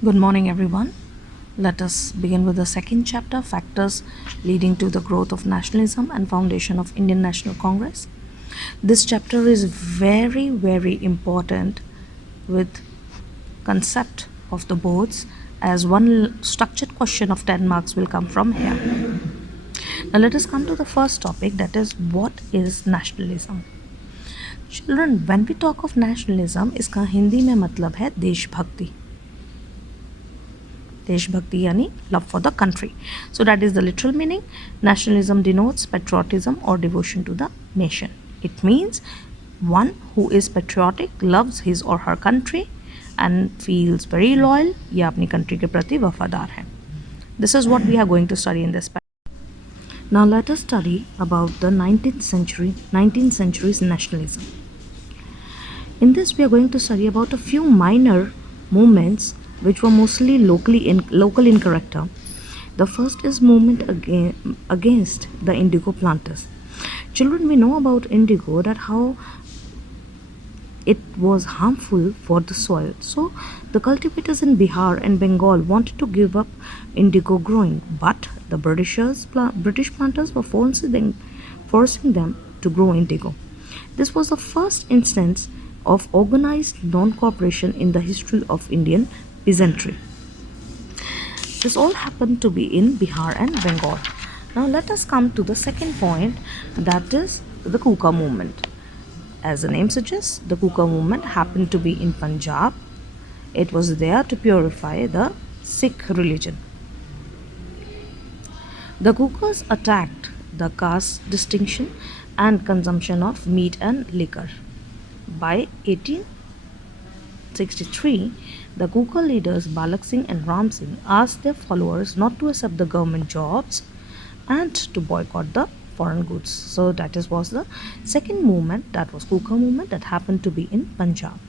Good morning, everyone. Let us begin with the second chapter, Factors Leading to the Growth of Nationalism and Foundation of Indian National Congress. This chapter is very, very important with concept of the boards, as one structured question of 10 marks will come from here. Now let us come to the first topic, that is, what is nationalism? Children, when we talk of nationalism, इसका हिंदी में मतलब है देशभक्ति. देशभक्ति यानी love for the country. So that is the literal meaning. Nationalism denotes patriotism or devotion to the nation. It means one who is patriotic, loves his or her country and feels very loyal, या अपनी country के प्रति वफादार है. This is what we are going to study in this. Now let us study about the 19th century's nationalism. In this we are going to study about a few minor movements which were mostly local in character. The first is movement against the indigo planters. Children, we know about indigo, that how it was harmful for the soil. So the cultivators in Bihar and Bengal wanted to give up indigo growing, but the British planters were forcing them to grow indigo. This was the first instance of organized non-cooperation in the history of Indian peasantry. This all happened to be in Bihar and Bengal. Now let us come to the second point, that is the Kuka movement. As the name suggests, the Kuka movement happened to be in Punjab. It was there to purify the Sikh religion. The Kukas attacked the caste distinction and consumption of meat and liquor. By 1863, the Kuka leaders Balak Singh and Ram Singh asked their followers not to accept the government jobs and to boycott the foreign goods. So that was the second movement, that was Kuka movement, that happened to be in Punjab.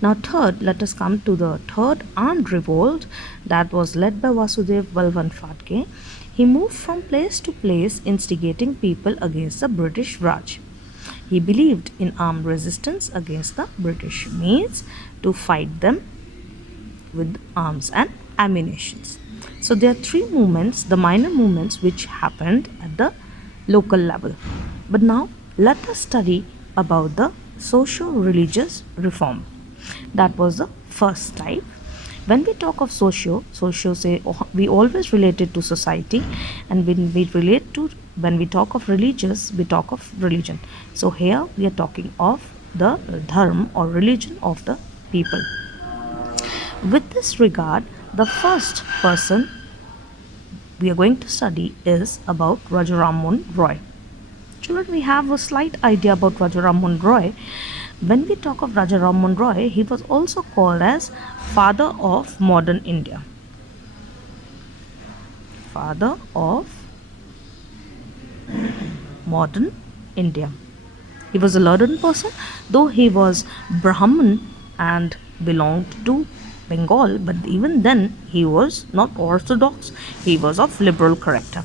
Now third, let us come to the third armed revolt that was led by Vasudev Balwant Phadke. He moved from place to place instigating people against the British Raj. He believed in armed resistance against the British, means to fight them with arms and ammunitions. So there are three movements, the minor movements, which happened at the local level. But now let us study about the socio-religious reform. That was the first type. When we talk of socio say we always relate it to society, and when we talk of religious, we talk of religion. So here we are talking of the dharma or religion of the people. With this regard, the first person we are going to study is about Raja Ram Mohan Roy. Children, we have a slight idea about Raja Ram Mohan Roy. When we talk of Raja Ram Mohan Roy, he was also called as father of modern India. Father of modern India. He was a learned person, though he was Brahmin and belonged to Bengal, but even then he was not orthodox, he was of liberal character.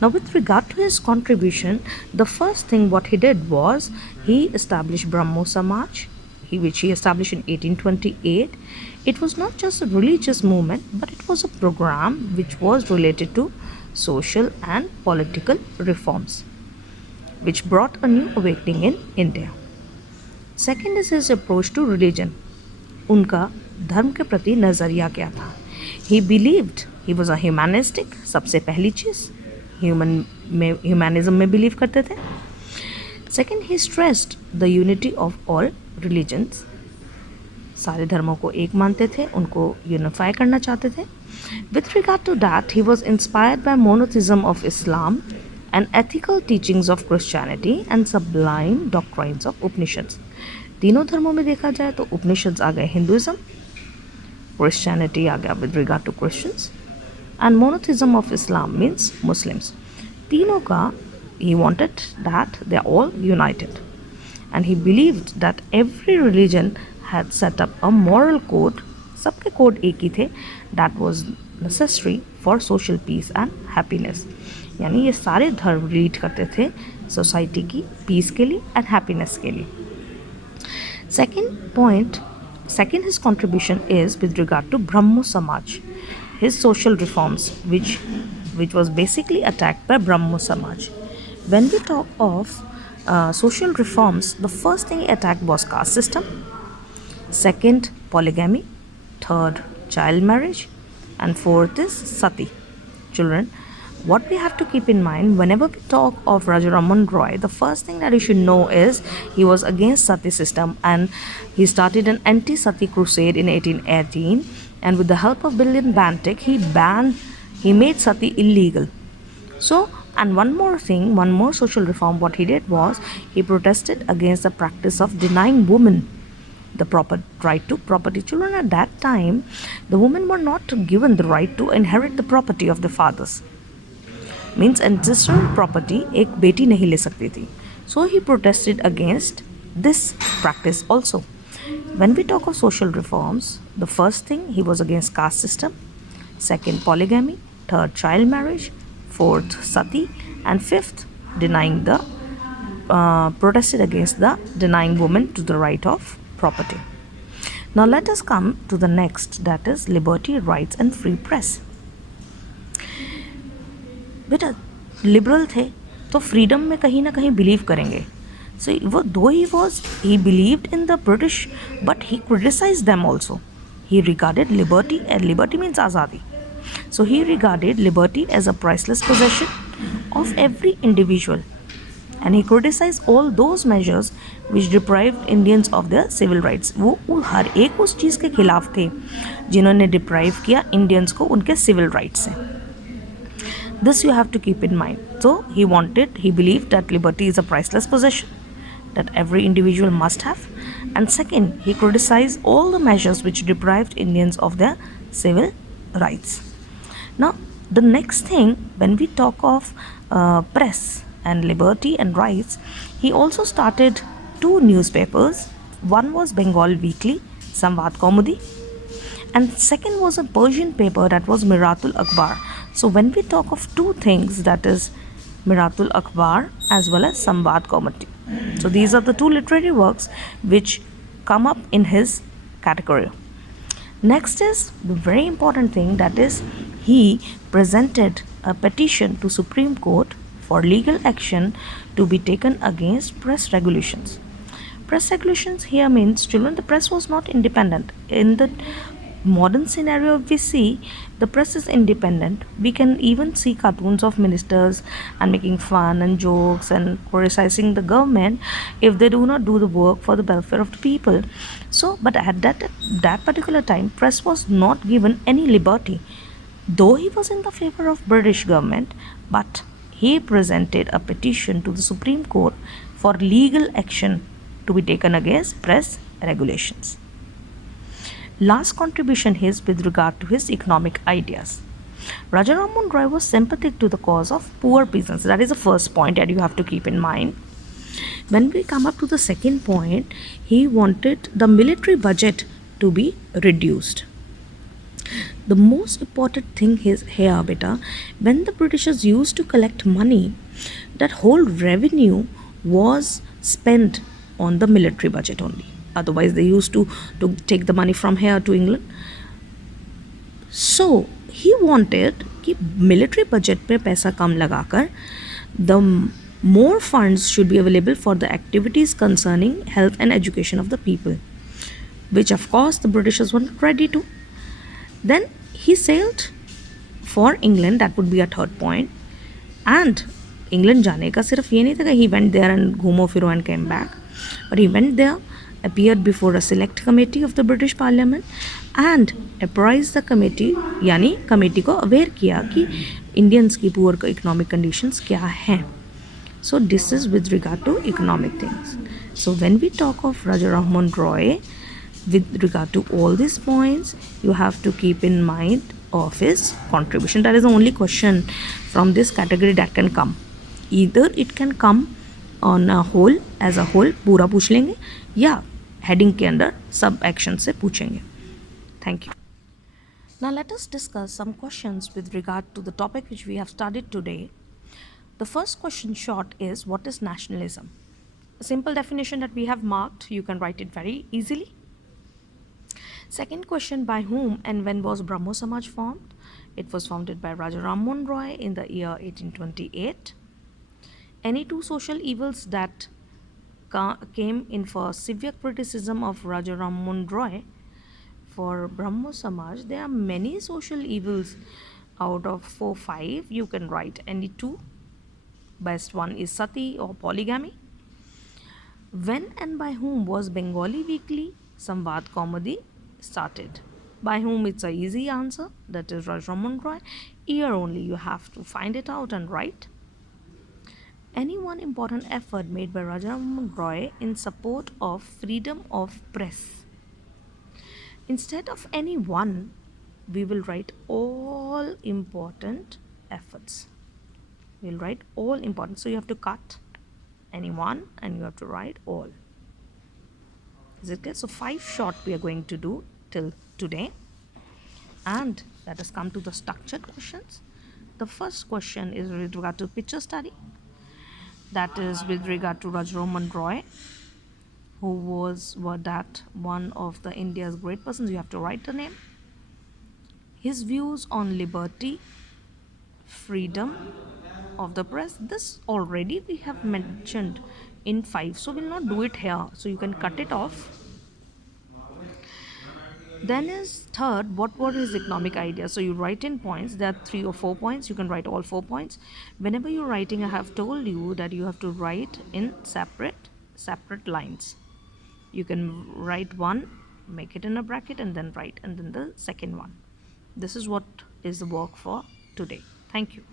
Now with regard to his contribution, the first thing what he did was he established Brahmo Samaj, which he established in 1828. It was not just a religious movement, but it was a program which was related to social and political reforms, which brought a new awakening in India. Second is his approach to religion. उनका धर्म के प्रति नज़रिया क्या था? He believed, he was a humanistic, सबसे पहली चीज़ humanism में बिलीव करते थे. Second, he stressed the unity of all religions. सारे धर्मों को एक मानते थे, उनको यूनिफाई करना चाहते थे. With regard to that, he was inspired by monotheism of Islam and ethical teachings of Christianity and sublime doctrines of Upanishads. तीनों धर्मों में देखा जाए तो उपनिषद आ गए हिंदुइज्म, क्रिश्चियनिटी आ गया with regard to Christians, and monotheism of Islam means Muslims. तीनों का he wanted that they are all united, and he believed that every religion had set up a moral code. सबके code एक ही थे, that was necessary for social peace and happiness. यानी ये सारे धर्म lead करते थे सोसाइटी की पीस के लिए एंड हैप्पीनेस के लिए. Second point, Second, his contribution is with regard to Brahmo Samaj, his social reforms, which was basically attacked by Brahmo Samaj. When we talk of social reforms, the first thing he attacked was caste system. Second, polygamy. Third, child marriage. And fourth is sati. Children, what we have to keep in mind whenever we talk of Raja Raman Roy, the first thing that you should know is he was against sati system, and he started an anti-sati crusade in 1818, and with the help of William Bantic, he made sati illegal. So, and one more thing, one more social reform, what he did was he protested against the practice of denying women the proper right to property. Children, at that time, the women were not given the right to inherit the property of the fathers. Means ancestral property एक बेटी नहीं ले सकती थी. So he protested against this practice also. When we talk of social reforms, the first thing, he was against caste system. Second, polygamy. Third, child marriage. Fourth, sati. And fifth, protested against the denying women to the right of property. Now let us come to the next, that is liberty, rights and free press. बेटा liberal थे तो freedom में कहीं ना कहीं believe करेंगे. So though he believed in the British, but he criticized them also. He regarded liberty, and liberty means azadi. So he regarded liberty as a priceless possession of every individual, and he criticized all those measures which deprived Indians of their civil rights. वो हर एक उस चीज़ के खिलाफ थे जिन्होंने deprive किया Indians को उनके सिविल राइट्स से. This you have to keep in mind. So he believed that liberty is a priceless possession that every individual must have. And second, he criticized all the measures which deprived Indians of their civil rights. Now, the next thing, when we talk of press and liberty and rights, he also started 2 newspapers. One was Bengal Weekly, Samvad Kaumudi, and second was a Persian paper, that was Miratul Akhbar. So when we talk of 2 things, that is Miratul Akhbar as well as Samvad Kaumudi. So these are the 2 literary works which come up in his category. Next is the very important thing, that is he presented a petition to Supreme Court for legal action to be taken against press regulations. Press regulations here means, children, the press was not independent. In the modern scenario, if we see, the press is independent. We can even see cartoons of ministers and making fun and jokes and criticizing the government if they do not do the work for the welfare of the people. So, but at that particular time, press was not given any liberty. Though he was in the favor of British government, but he presented a petition to the Supreme Court for legal action to be taken against press regulations. Last contribution is with regard to his economic ideas. Raja Raman Roy was sympathetic to the cause of poor peasants. That is the first point that you have to keep in mind. When we come up to the second point, he wanted the military budget to be reduced. The most important thing is here, beta, when the Britishers used to collect money, that whole revenue was spent on the military budget only. Otherwise, they used to take the money from here to England. So he wanted कि military budget पे पैसा कम लगाकर the more funds should be available for the activities concerning health and education of the people, which of course the Britishers were not ready to. Then he sailed for England. That would be a third point. And England जाने का सिर्फ ये नहीं था कि he went there and घूमो फिरो and came back, but he went there, appeared before a select committee of the British Parliament and apprised the committee, यानी कमेटी को अवेयर किया कि इंडियंस की पुअर इकोनॉमिक कंडीशंस क्या हैं. So this is with regard to economic things. So when we talk of Raja Raman Roy, with regard to all these points, you have to keep in mind of his contribution. That is the only question from this category that can come. Either it can come on a whole, as a whole पूरा पूछ लेंगे, या heading के अंदर सब action से पूछेंगे. Thank you. Now let us discuss some questions with regard to the topic which we have studied today. The first question short is, what is nationalism? A simple definition that we have marked, you can write it very easily. Second question, by whom and when was Brahmo Samaj formed? It was founded by Raja Ram Mohan Roy in the year 1828. Any two social evils that came in for severe criticism of Raja Ram Mohan Roy for Brahmo Samaj? There are many social evils. Out of 4 5 you can write any two. Best one is sati or polygamy. When and by whom was Bengali Weekly Samvad Comedy started? By whom, it's a easy answer, that is Rajraman Roy. Year only you have to find it out and write. Any one important effort made by Rajaraman Roy in support of freedom of press. Instead of any one, we will write all important efforts. We'll write all important. So you have to cut any one and you have to write all. Is it clear? So 5 short we are going to do till today. And let us come to the structured questions. The first question is with regard to picture study. That is with regard to Rajaraman Roy, who was that one of the India's great persons. You have to write the name. His views on liberty, freedom of the press. This already we have mentioned in 5, so we'll not do it here. So you can cut it off. Then is third, what were his economic ideas? So you write in points. There are 3 or 4 points. You can write all 4 points. Whenever you're writing, I have told you that you have to write in separate lines. You can write one, make it in a bracket, and then write, and then the second one. This is what is the work for today. Thank you.